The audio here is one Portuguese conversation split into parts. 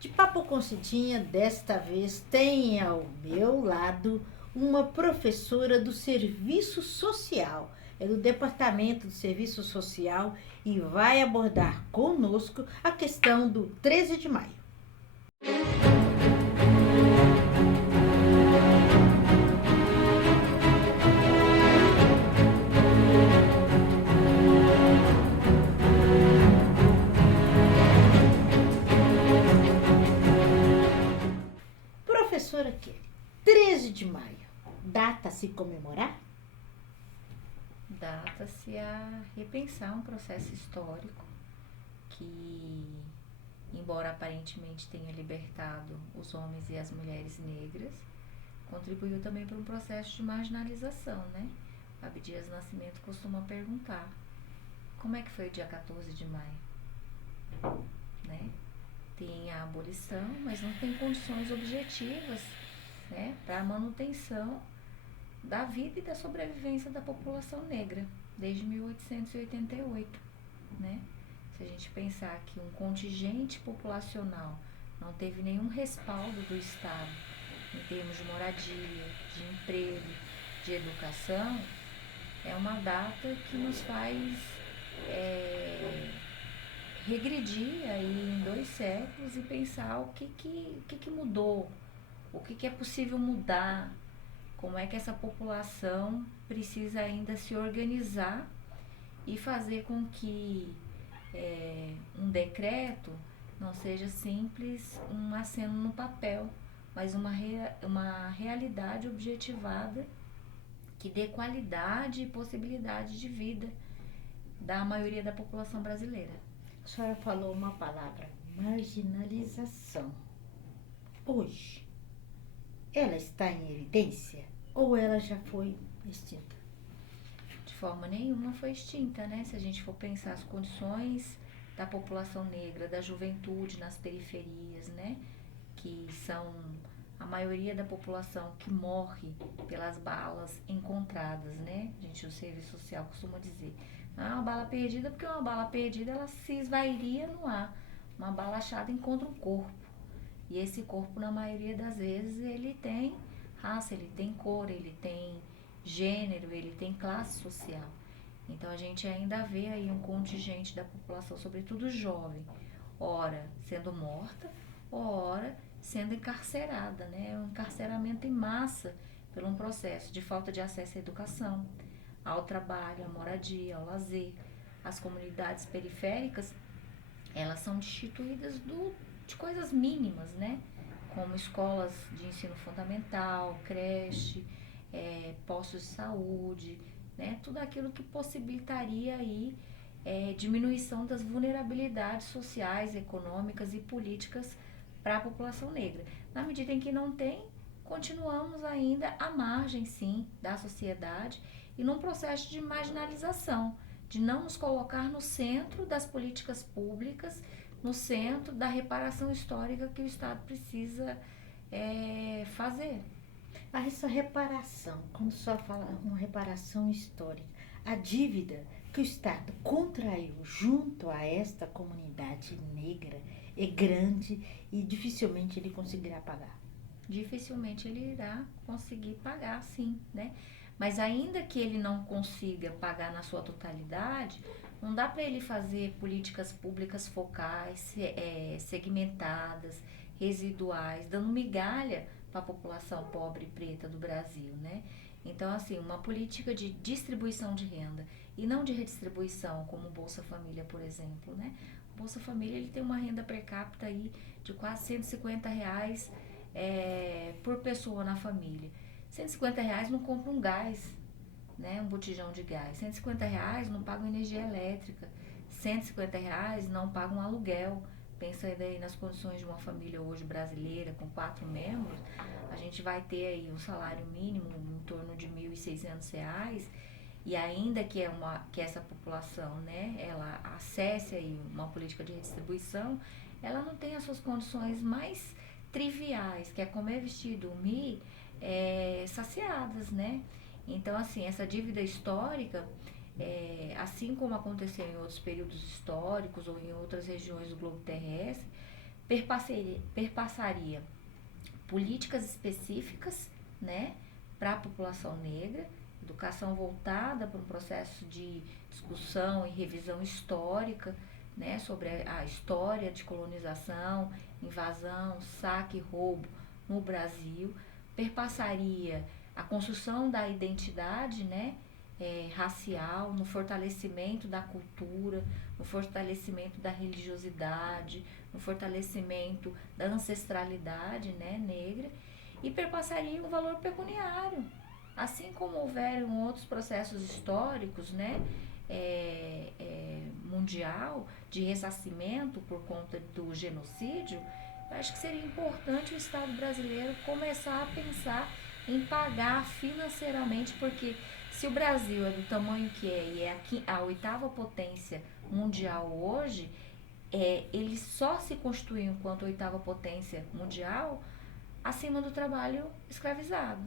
De Papo com Cidinha, desta vez tem ao meu lado uma professora do Serviço Social. É do Departamento do Serviço Social e vai abordar conosco a questão do 13 de maio. Professora Kelly, 13 de maio, data a se comemorar? Data-se a repensar um processo histórico que, embora aparentemente tenha libertado os homens e as mulheres negras, contribuiu também para um processo de marginalização, né? Abdias Nascimento costuma perguntar: como é que foi o dia 14 de maio, né? Tem a abolição, mas não tem condições objetivas, né, para a manutenção da vida e da sobrevivência da população negra desde 1888, né? Se a gente pensar que um contingente populacional não teve nenhum respaldo do Estado em termos de moradia, de emprego, de educação, é uma data que nos faz regredir aí em 2 séculos e pensar o que mudou, o que é possível mudar, como é que essa população precisa ainda se organizar e fazer com que um decreto não seja simples um aceno no papel, mas uma realidade objetivada que dê qualidade e possibilidade de vida da maioria da população brasileira. A senhora falou uma palavra, marginalização. Hoje, ela está em evidência ou ela já foi extinta? De forma nenhuma foi extinta, né? Se a gente for pensar as condições da população negra, da juventude nas periferias, né? Que são a maioria da população que morre pelas balas encontradas, né? A gente, o serviço social costuma dizer, não é uma bala perdida, porque uma bala perdida ela se esvairia no ar. Uma bala achada encontra um corpo. E esse corpo, na maioria das vezes, ele tem raça, ele tem cor, ele tem gênero, ele tem classe social. Então a gente ainda vê aí um contingente da população, sobretudo jovem, ora sendo morta, ora sendo encarcerada, né? Um encarceramento em massa por um processo de falta de acesso à educação, ao trabalho, à moradia, ao lazer. As comunidades periféricas, elas são destituídas de coisas mínimas, né? Como escolas de ensino fundamental, creche, postos de saúde, né? Tudo aquilo que possibilitaria aí diminuição das vulnerabilidades sociais, econômicas e políticas para a população negra. Na medida em que não tem, continuamos ainda à margem, sim, da sociedade e num processo de marginalização, de não nos colocar no centro das políticas públicas, no centro da reparação histórica que o Estado precisa fazer. Essa reparação, quando só fala uma reparação histórica, a dívida que o Estado contraiu junto a esta comunidade negra é grande e dificilmente ele conseguirá pagar. Dificilmente ele irá conseguir pagar, sim, né? Mas ainda que ele não consiga pagar na sua totalidade, não dá para ele fazer políticas públicas focais, segmentadas, residuais, dando migalha para a população pobre e preta do Brasil, né? Então, assim, uma política de distribuição de renda e não de redistribuição, como o Bolsa Família, por exemplo, né? O Bolsa Família ele tem uma renda per capita aí de quase R$ 150 por pessoa na família. R$ 150 não compra um gás, né? Um botijão de gás. R$ 150 não paga energia elétrica. R$ 150 não paga um aluguel. Pensa aí nas condições de uma família hoje brasileira com 4 membros, a gente vai ter aí um salário mínimo em torno de R$ 1.600 e ainda que essa população, né, ela acesse aí uma política de redistribuição, ela não tem as suas condições mais triviais, que é comer, vestir, dormir, saciadas, né? Então, assim, essa dívida histórica, assim como aconteceu em outros períodos históricos ou em outras regiões do globo terrestre, perpassaria políticas específicas, né, para a população negra, educação voltada para um processo de discussão e revisão histórica, né, sobre a história de colonização, invasão, saque e roubo no Brasil, perpassaria a construção da identidade, né, racial, no fortalecimento da cultura, no fortalecimento da religiosidade, no fortalecimento da ancestralidade, né, negra, e perpassaria um valor pecuniário. Assim como houveram outros processos históricos, né, mundial, de ressarcimento por conta do genocídio, eu acho que seria importante o Estado brasileiro começar a pensar em pagar financeiramente, porque se o Brasil é do tamanho que é e é a oitava potência mundial hoje, ele só se constituiu enquanto oitava potência mundial acima do trabalho escravizado,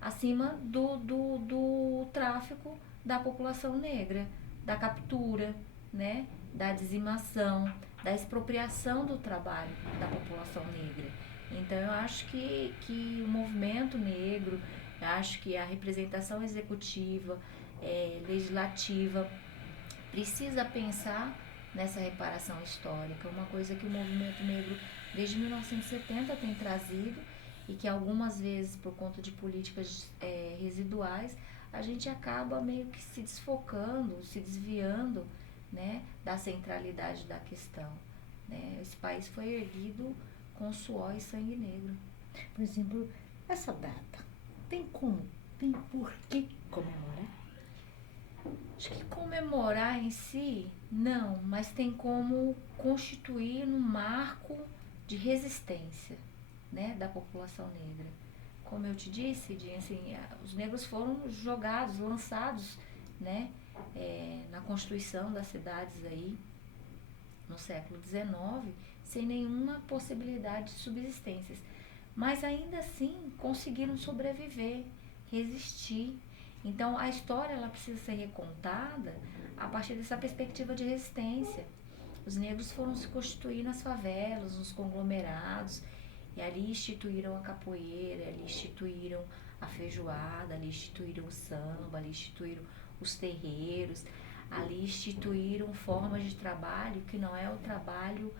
acima do tráfico da população negra, da captura, né, da dizimação, da expropriação do trabalho da população negra. Então eu acho que o movimento negro, eu acho que a representação executiva, legislativa, precisa pensar nessa reparação histórica, uma coisa que o movimento negro desde 1970 tem trazido e que algumas vezes por conta de políticas residuais a gente acaba meio que se desfocando, se desviando, né, da centralidade da questão, né? Esse país foi erguido com suor e sangue negro. Por exemplo, essa data, tem por que comemorar? Acho que comemorar em si, não, mas tem como constituir um marco de resistência, né, da população negra. Como eu te disse, assim, os negros foram jogados, lançados, né, na constituição das cidades aí, no século XIX, sem nenhuma possibilidade de subsistências. Mas ainda assim conseguiram sobreviver, resistir. Então a história ela precisa ser recontada a partir dessa perspectiva de resistência. Os negros foram se constituir nas favelas, nos conglomerados, e ali instituíram a capoeira, ali instituíram a feijoada, ali instituíram o samba, ali instituíram os terreiros, ali instituíram formas de trabalho que não é o trabalho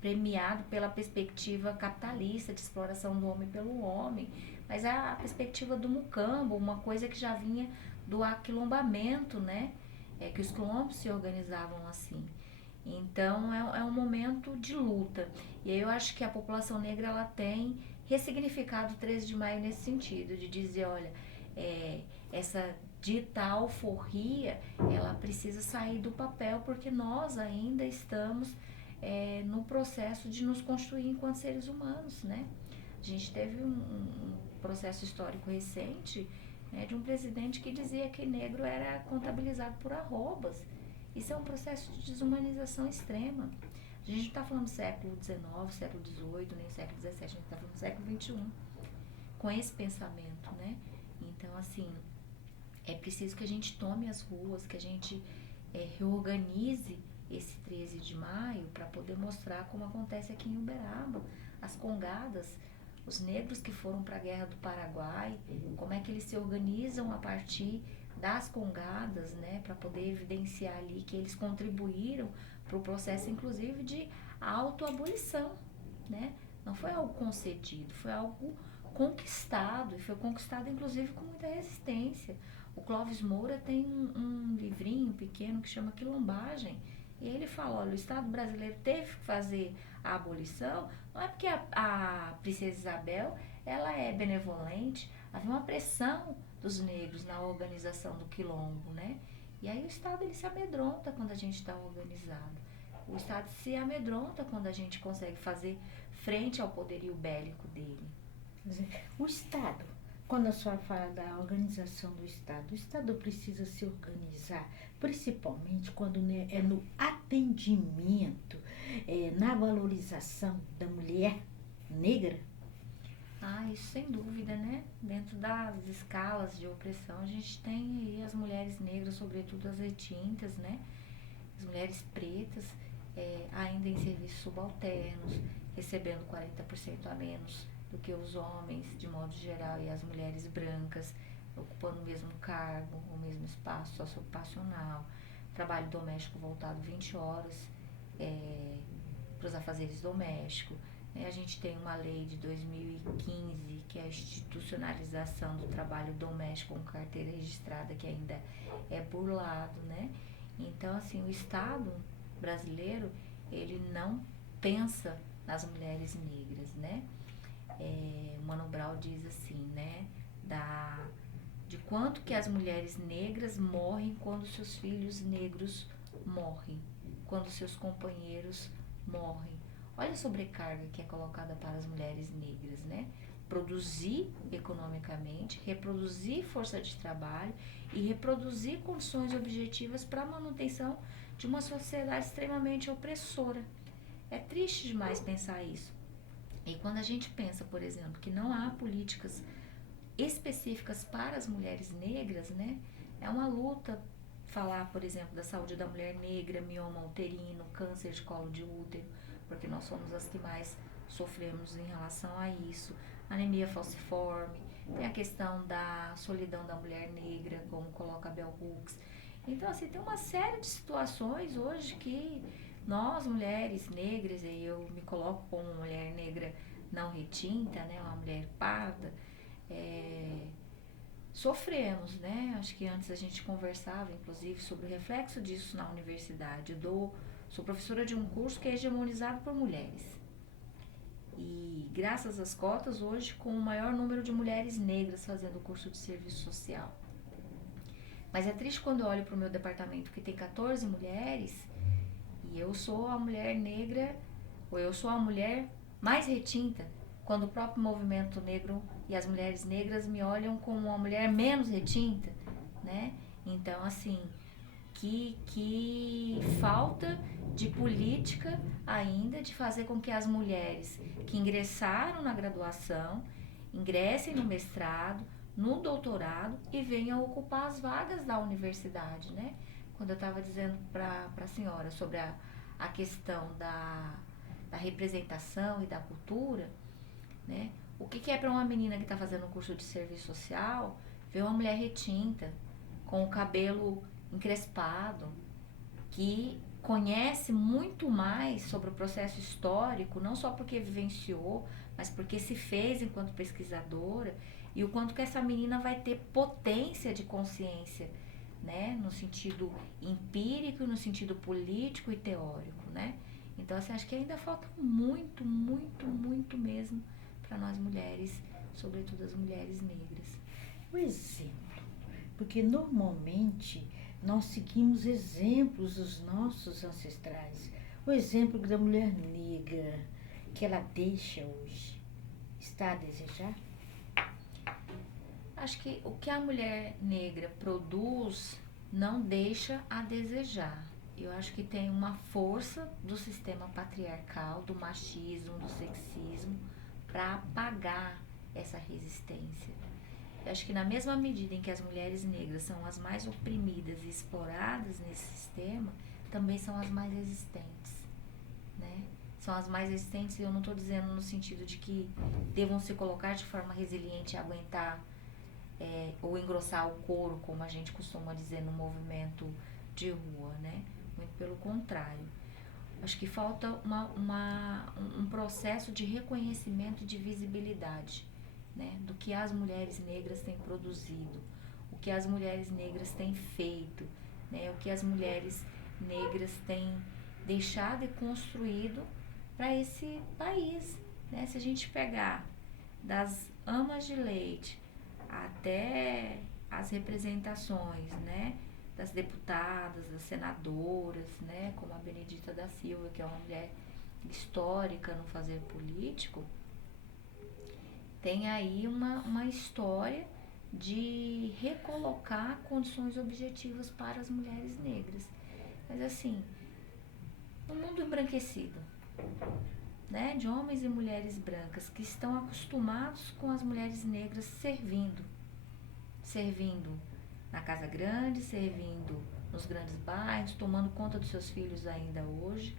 premiado pela perspectiva capitalista de exploração do homem pelo homem, mas a perspectiva do mucambo, uma coisa que já vinha do aquilombamento, né? Que os quilombos se organizavam assim. Então é um momento de luta. E aí eu acho que a população negra ela tem ressignificado o 13 de maio nesse sentido, de dizer, olha, essa dita alforria, ela precisa sair do papel, porque nós ainda estamos no processo de nos construir enquanto seres humanos, né? A gente teve um processo histórico recente, né, de um presidente que dizia que negro era contabilizado por arrobas. Isso é um processo de desumanização extrema. A gente não está falando do século XIX, século XVIII, nem século XVII, a gente está falando do século XXI, com esse pensamento, né? Então, assim, é preciso que a gente tome as ruas, que a gente reorganize esse 13 de maio para poder mostrar como acontece aqui em Uberaba, as congadas, os negros que foram para a Guerra do Paraguai, como é que eles se organizam a partir das congadas, né, para poder evidenciar ali que eles contribuíram para o processo, inclusive, de autoabolição, né? Não foi algo concedido, foi algo conquistado, e foi conquistado, inclusive, com muita resistência. O Clóvis Moura tem um livrinho pequeno que chama Quilombagem, e ele fala, olha, o Estado brasileiro teve que fazer a abolição, não é porque a Princesa Isabel ela é benevolente, havia uma pressão dos negros na organização do quilombo, né? E aí o Estado ele se amedronta quando a gente está organizado. O Estado se amedronta quando a gente consegue fazer frente ao poderio bélico dele. O Estado, quando a senhora fala da organização do Estado, o Estado precisa se organizar, principalmente quando é no atendimento, na valorização da mulher negra. Isso sem dúvida, né? Dentro das escalas de opressão, a gente tem aí as mulheres negras, sobretudo as retintas, né? As mulheres pretas, ainda em serviços subalternos, recebendo 40% a menos do que os homens, de modo geral, e as mulheres brancas, ocupando o mesmo cargo, o mesmo espaço socioocupacional, trabalho doméstico voltado 20 horas para os afazeres domésticos. A gente tem uma lei de 2015, que é a institucionalização do trabalho doméstico com carteira registrada, que ainda é burlado, né? Então, assim, o Estado brasileiro, ele não pensa nas mulheres negras, né? O Mano Brown diz assim, né? De quanto que as mulheres negras morrem quando seus filhos negros morrem, quando seus companheiros morrem. Olha a sobrecarga que é colocada para as mulheres negras, né? Produzir economicamente, reproduzir força de trabalho e reproduzir condições objetivas para a manutenção de uma sociedade extremamente opressora. É triste demais pensar isso. E quando a gente pensa, por exemplo, que não há políticas específicas para as mulheres negras, né? É uma luta falar, por exemplo, da saúde da mulher negra, mioma uterino, câncer de colo de útero, porque nós somos as que mais sofremos em relação a isso, anemia falciforme, tem a questão da solidão da mulher negra, como coloca a Bell Hooks. Então, assim, tem uma série de situações hoje que nós, mulheres negras, e eu me coloco como uma mulher negra não retinta, né, uma mulher parda, sofremos, né? Acho que antes a gente conversava, inclusive, sobre o reflexo disso na universidade. Sou professora de um curso que é hegemonizado por mulheres. E graças às cotas, hoje, com o maior número de mulheres negras fazendo o curso de serviço social. Mas é triste quando eu olho para o meu departamento, que tem 14 mulheres, e eu sou a mulher negra, ou eu sou a mulher mais retinta, quando o próprio movimento negro e as mulheres negras me olham como uma mulher menos retinta, né? Então, assim, que falta de política ainda de fazer com que as mulheres que ingressaram na graduação ingressem no mestrado, no doutorado e venham ocupar as vagas da universidade, né? Quando eu estava dizendo para a senhora sobre a questão da representação e da cultura, né? O que é para uma menina que está fazendo um curso de serviço social ver uma mulher retinta, com o cabelo encrespado, que conhece muito mais sobre o processo histórico, não só porque vivenciou, mas porque se fez enquanto pesquisadora, e o quanto que essa menina vai ter potência de consciência, né? No sentido empírico, no sentido político e teórico, né? Então, assim, acho que ainda falta muito, muito, muito mesmo para nós mulheres, sobretudo as mulheres negras. O exemplo, porque normalmente nós seguimos exemplos dos nossos ancestrais. O exemplo da mulher negra que ela deixa hoje, está a desejar? Acho que o que a mulher negra produz não deixa a desejar. Eu acho que tem uma força do sistema patriarcal, do machismo, do sexismo, para apagar essa resistência. Eu acho que na mesma medida em que as mulheres negras são as mais oprimidas e exploradas nesse sistema, também são as mais resistentes, né? São as mais resistentes, e eu não estou dizendo no sentido de que devam se colocar de forma resiliente e aguentar ou engrossar o couro, como a gente costuma dizer no movimento de rua, né? Muito pelo contrário. Acho que falta um processo de reconhecimento e de visibilidade, né? Do que as mulheres negras têm produzido, o que as mulheres negras têm feito, né? O que as mulheres negras têm deixado e construído para esse país, né? Se a gente pegar das amas de leite até as representações, né, das deputadas, das senadoras, né, como a Benedita da Silva, que é uma mulher histórica no fazer político, tem aí uma história de recolocar condições objetivas para as mulheres negras. Mas assim, um mundo embranquecido, né, de homens e mulheres brancas que estão acostumados com as mulheres negras servindo na casa grande, servindo nos grandes bairros, tomando conta dos seus filhos ainda hoje,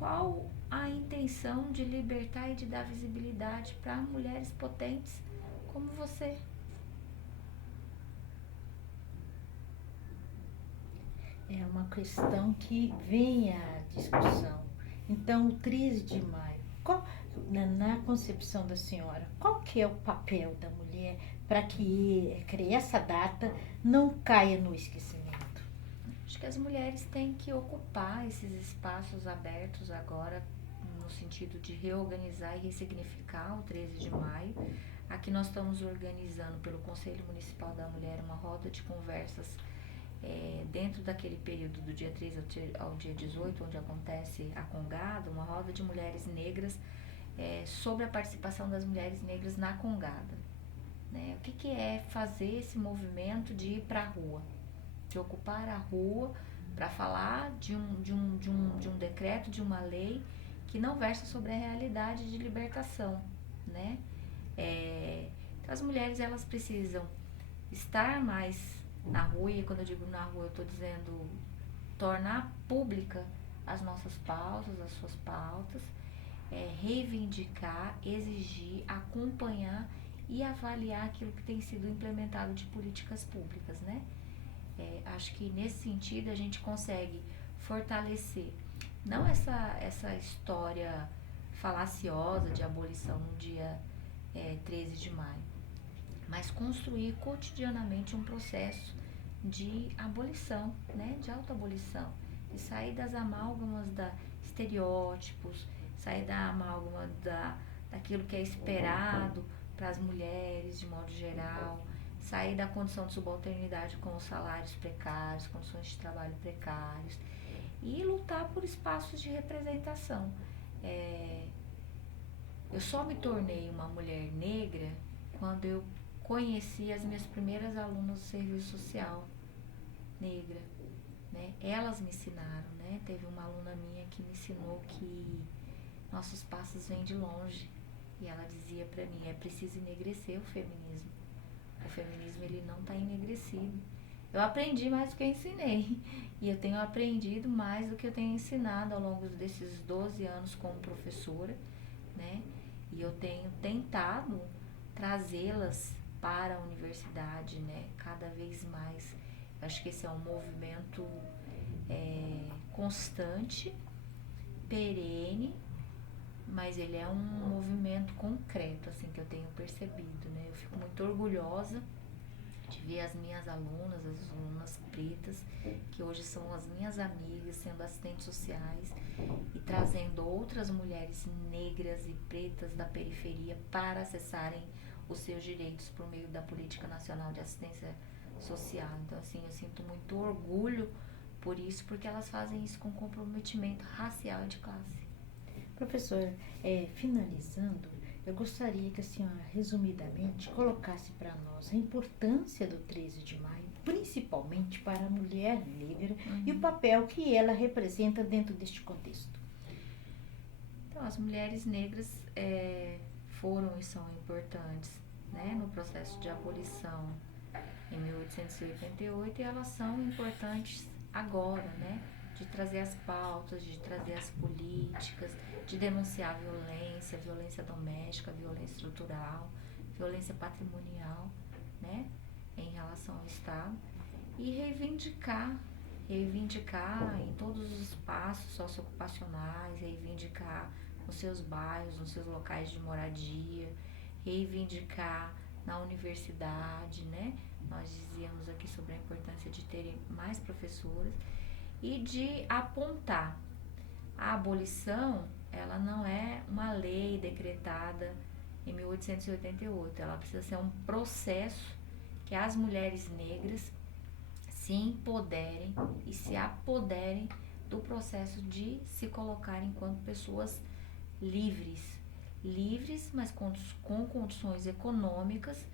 qual a intenção de libertar e de dar visibilidade para mulheres potentes como você. É uma questão que vem à discussão. Então, o 13 de maio, na concepção da senhora, qual que é o papel da mulher para que essa data não caia no esquecimento? Acho que as mulheres têm que ocupar esses espaços abertos agora, no sentido de reorganizar e ressignificar o 13 de maio. Aqui nós estamos organizando pelo Conselho Municipal da Mulher uma roda de conversas dentro daquele período do dia 13 ao dia 18, onde acontece a Congada, uma roda de mulheres negras sobre a participação das mulheres negras na Congada. Né? O que é fazer esse movimento de ir para a rua, de ocupar a rua para falar de um decreto, de uma lei que não versa sobre a realidade de libertação, né? Então as mulheres, elas precisam estar mais na rua, e quando eu digo na rua, eu estou dizendo tornar pública as nossas pautas, as suas pautas, reivindicar, exigir, acompanhar e avaliar aquilo que tem sido implementado de políticas públicas, né? Acho que nesse sentido a gente consegue fortalecer não essa história falaciosa de abolição no dia 13 de maio, mas construir cotidianamente um processo de abolição, né, de autoabolição, de sair das amálgamas da estereótipos, sair da amálgama daquilo que é esperado para as mulheres de modo geral, sair da condição de subalternidade com os salários precários, condições de trabalho precários, e lutar por espaços de representação. Eu só me tornei uma mulher negra quando eu conheci as minhas primeiras alunas do serviço social negra, né? Elas me ensinaram, né? Teve uma aluna minha que me ensinou que nossos passos vêm de longe, e ela dizia para mim, é preciso enegrecer o feminismo. O feminismo, ele não está enegrecido. Eu aprendi mais do que eu ensinei, e eu tenho aprendido mais do que eu tenho ensinado ao longo desses 12 anos como professora, né? E eu tenho tentado trazê-las para a universidade, né? Cada vez mais. Eu acho que esse é um movimento constante, perene, mas ele é um movimento concreto, assim, que eu tenho percebido, né? Eu fico muito orgulhosa de ver as minhas alunas, as alunas pretas, que hoje são as minhas amigas, sendo assistentes sociais e trazendo outras mulheres negras e pretas da periferia para acessarem os seus direitos por meio da Política Nacional de Assistência Social. Então, assim, eu sinto muito orgulho por isso, porque elas fazem isso com comprometimento racial e de classe. Professora, finalizando, eu gostaria que a senhora, resumidamente, colocasse para nós a importância do 13 de maio, principalmente para a mulher negra, e o papel que ela representa dentro deste contexto. Então, as mulheres negras foram e são importantes, né, no processo de abolição em 1888, e elas são importantes agora, né, de trazer as pautas, de trazer as políticas, de denunciar a violência doméstica, violência estrutural, violência patrimonial, né, em relação ao Estado, e reivindicar em todos os espaços socioocupacionais, reivindicar nos seus bairros, nos seus locais de moradia, reivindicar na universidade, né? Nós dizíamos aqui sobre a importância de terem mais professoras e de apontar a abolição. Ela não é uma lei decretada em 1888, ela precisa ser um processo que as mulheres negras se empoderem e se apoderem do processo de se colocar enquanto pessoas livres, mas com condições econômicas,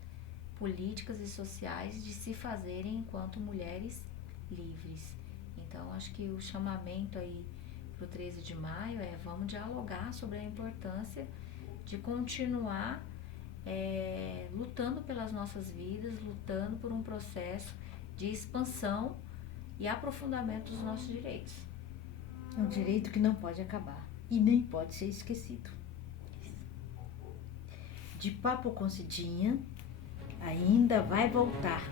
políticas e sociais de se fazerem enquanto mulheres livres. Então, acho que o chamamento aí para o 13 de maio vamos dialogar sobre a importância de continuar lutando pelas nossas vidas, lutando por um processo de expansão e aprofundamento dos nossos direitos. É um direito que não pode acabar. e nem pode ser esquecido. De Papo com Cidinha ainda vai voltar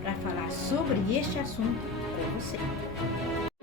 para falar sobre este assunto com você.